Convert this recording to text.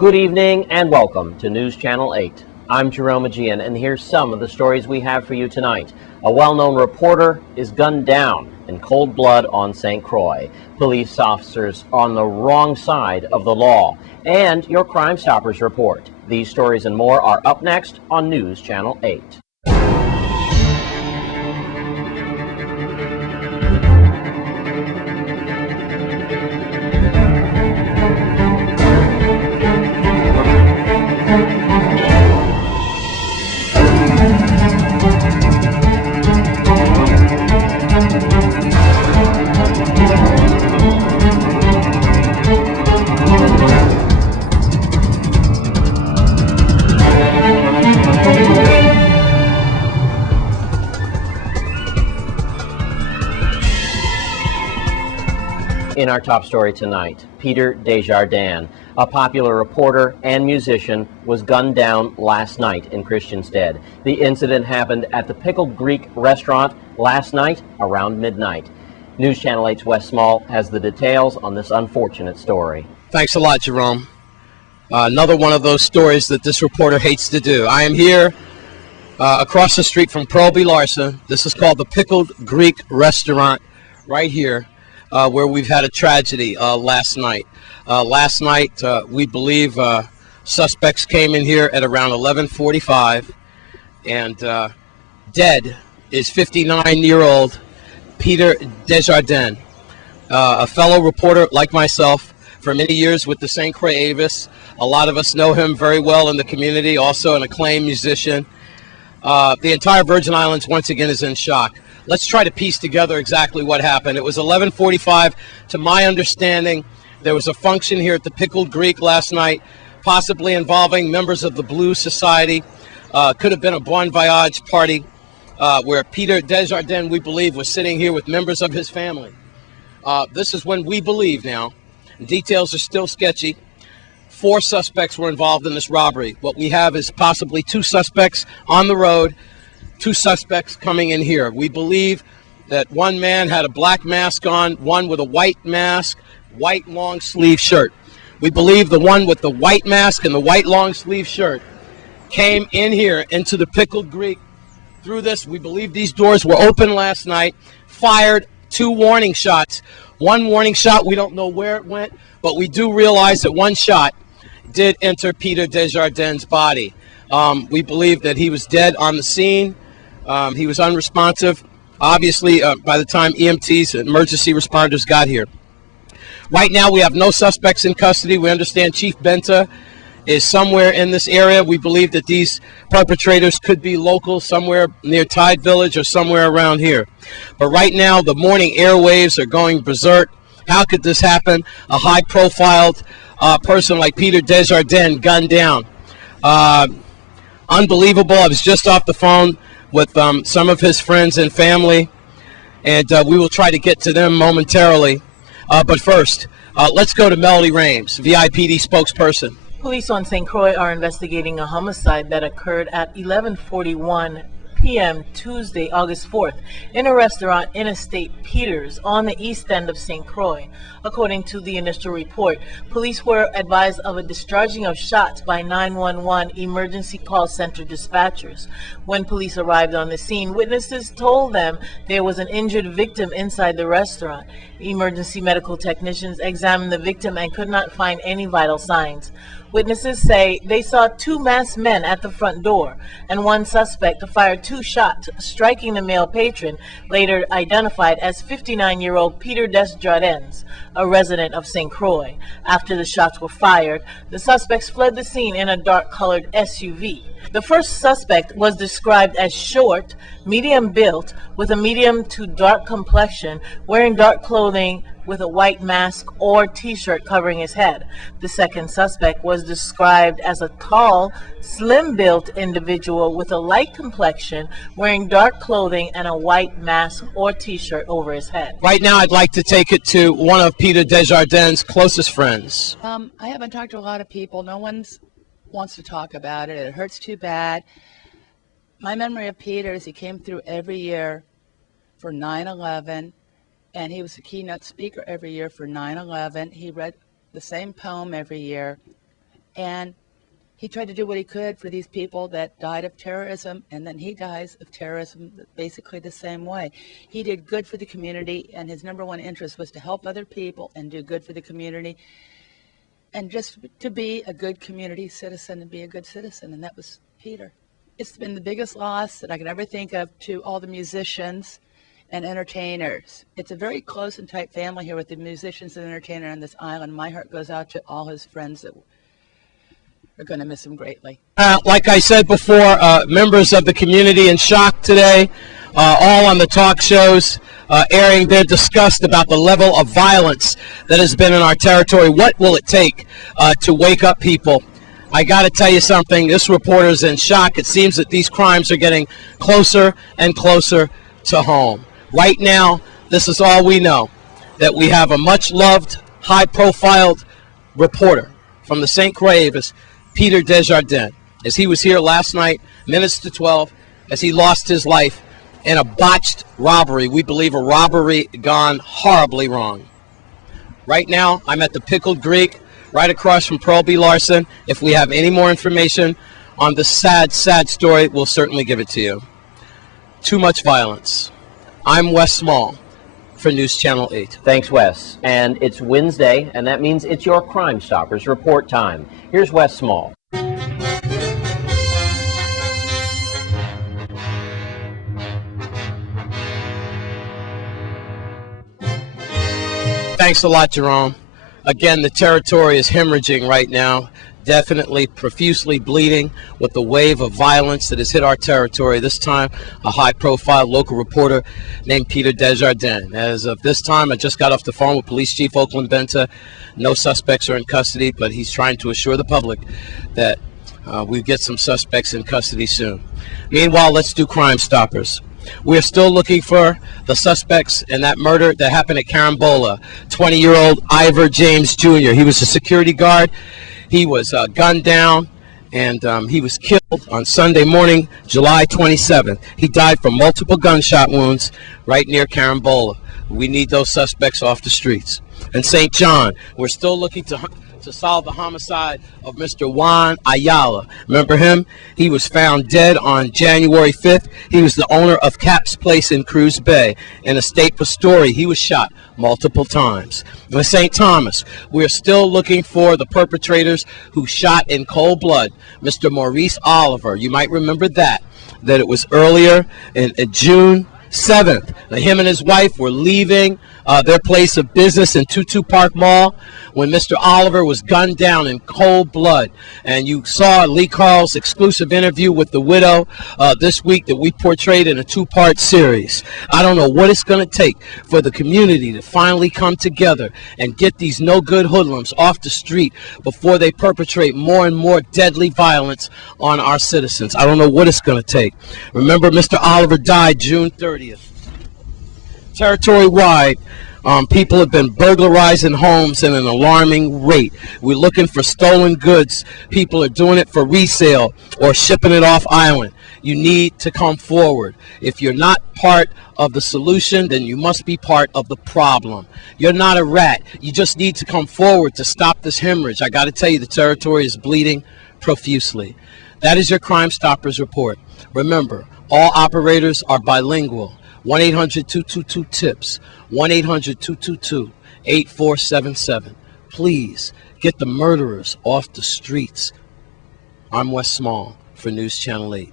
Good evening and welcome to News Channel 8. I'm Jerome Aegean, and here's some of the stories we have for you tonight. A well-known reporter is gunned down in cold blood on St. Croix. Police officers on the wrong side of the law. And your Crime Stoppers report. These stories and more are up next on News Channel 8. In our top story tonight, Peter Desjardins, a popular reporter and musician, was gunned down last night in Christiansted. The incident happened at the Pickled Greek restaurant last night around midnight. News Channel 8's Wes Small has the details on this unfortunate story. Thanks a lot, Jerome. Another one of those stories that this reporter hates to do. I am here across the street from Pearl B. Larson. This is called the Pickled Greek restaurant right here. Where we've had a tragedy last night. We believe suspects came in here at around 11:45, and dead is 59-year-old Peter Desjardins, a fellow reporter like myself for many years with the St. Croix Avis. A lot of us know him very well in the community, also an acclaimed musician. The entire Virgin Islands once again is in shock. Let's try to piece together exactly what happened. It was 11:45. To my understanding, there was a function here at the Pickled Greek last night, possibly involving members of the Blue Society. Could have been a Bon Voyage party where Peter Desjardins, we believe, was sitting here with members of his family. This is when we believe now. Details are still sketchy. 4 suspects were involved in this robbery. What we have is possibly 2 suspects on the road, 2 suspects coming in here. We believe that one man had a black mask on, one with a white mask, white long sleeve shirt. We believe the one with the white mask and the white long sleeve shirt came in here into the Pickled Greek. Through this, we believe these doors were open last night, fired 2 warning shots. One warning shot, we don't know where it went, but we do realize that one shot did enter Peter Desjardins' body. We believe that he was dead on the scene. He was unresponsive, obviously, by the time EMTs and emergency responders got here. Right now, we have no suspects in custody. We understand Chief Benta is somewhere in this area. We believe that these perpetrators could be local, somewhere near Tide Village or somewhere around here. But right now, the morning airwaves are going berserk. How could this happen? A high-profiled person like Peter Desjardins gunned down. Unbelievable. I was just off the phone with some of his friends and family, and we will try to get to them momentarily. But first, let's go to Melody Rames, VIPD spokesperson. Police on St. Croix are investigating a homicide that occurred at 11:41 p.m. Tuesday, August 4th, in a restaurant in Estate Peters on the east end of St. Croix. According to the initial report, police were advised of a discharging of shots by 911 emergency call center dispatchers. When police arrived on the scene, witnesses told them there was an injured victim inside the restaurant. Emergency medical technicians examined the victim and could not find any vital signs. Witnesses say they saw 2 masked men at the front door, and one suspect fired 2 shots, striking the male patron, later identified as 59-year-old Peter Desjardins, a resident of St. Croix. After the shots were fired, the suspects fled the scene in a dark-colored SUV. The first suspect was described as short, medium built, with a medium to dark complexion, wearing dark clothing with a white mask or t-shirt covering his head. The second suspect was described as a tall, slim-built individual with a light complexion, wearing dark clothing and a white mask or t-shirt over his head. Right now, I'd like to take it to one of Peter Desjardins' closest friends. I haven't talked to a lot of people. No one wants to talk about it. It hurts too bad. My memory of Peter is he came through every year for 9/11. And he was a keynote speaker every year for 9/11. He read the same poem every year. And he tried to do what he could for these people that died of terrorism, and then he dies of terrorism basically the same way. He did good for the community, and his number one interest was to help other people and do good for the community, and just to be a good community citizen and be a good citizen, and that was Peter. It's been the biggest loss that I can ever think of to all the musicians and entertainers. It's a very close and tight family here with the musicians and entertainers on this island. My heart goes out to all his friends that are going to miss him greatly. Like I said before, members of the community in shock today, all on the talk shows, airing their disgust about the level of violence that has been in our territory. What will it take to wake up people? I got to tell you something, this reporter's in shock. It seems that these crimes are getting closer and closer to home. Right now, this is all we know, that we have a much-loved, high-profiled reporter from the St. Croix Avis, Peter Desjardins, as he was here last night, minutes to 12, as he lost his life in a botched robbery. We believe a robbery gone horribly wrong. Right now, I'm at the Pickled Greek, right across from Pearl B. Larson. If we have any more information on this sad, sad story, we'll certainly give it to you. Too much violence. I'm Wes Small for News Channel 8. Thanks, Wes. And it's Wednesday, and that means it's your Crime Stoppers report time. Here's Wes Small. Thanks a lot, Jerome. Again, the territory is hemorrhaging right now, definitely profusely bleeding with the wave of violence that has hit our territory. This time, a high-profile local reporter named Peter Desjardins. As of this time, I just got off the phone with Police Chief Oakland Benta. No suspects are in custody, but he's trying to assure the public that we get some suspects in custody soon. Meanwhile, let's do Crime Stoppers. We're still looking for the suspects in that murder that happened at Carambola. 20-year-old Ivor James Jr. He was a security guard. He was gunned down, and he was killed on Sunday morning, July 27th. He died from multiple gunshot wounds right near Carambola. We need those suspects off the streets. In St. John, we're still looking to solve the homicide of Mr. Juan Ayala. Remember him? He was found dead on January 5th. He was the owner of Cap's Place in Cruz Bay. In a state Pastori, he was shot multiple times. In St. Thomas, we're still looking for the perpetrators who shot in cold blood Mr. Maurice Oliver. You might remember that it was earlier in June 7th. Now, him and his wife were leaving their place of business in Tutu Park Mall when Mr. Oliver was gunned down in cold blood. And you saw Lee Carl's exclusive interview with the widow this week that we portrayed in a two-part series. I don't know what it's going to take for the community to finally come together and get these no-good hoodlums off the street before they perpetrate more and more deadly violence on our citizens. I don't know what it's going to take. Remember, Mr. Oliver died June 30th. Territory-wide, people have been burglarizing homes at an alarming rate. We're looking for stolen goods. People are doing it for resale or shipping it off island. You need to come forward. If you're not part of the solution, then you must be part of the problem. You're not a rat. You just need to come forward to stop this hemorrhage. I got to tell you, the territory is bleeding profusely. That is your Crime Stoppers report. Remember, all operators are bilingual. 1-800-222-TIPS, 1-800-222-8477. Please get the murderers off the streets. I'm Wes Small for News Channel 8.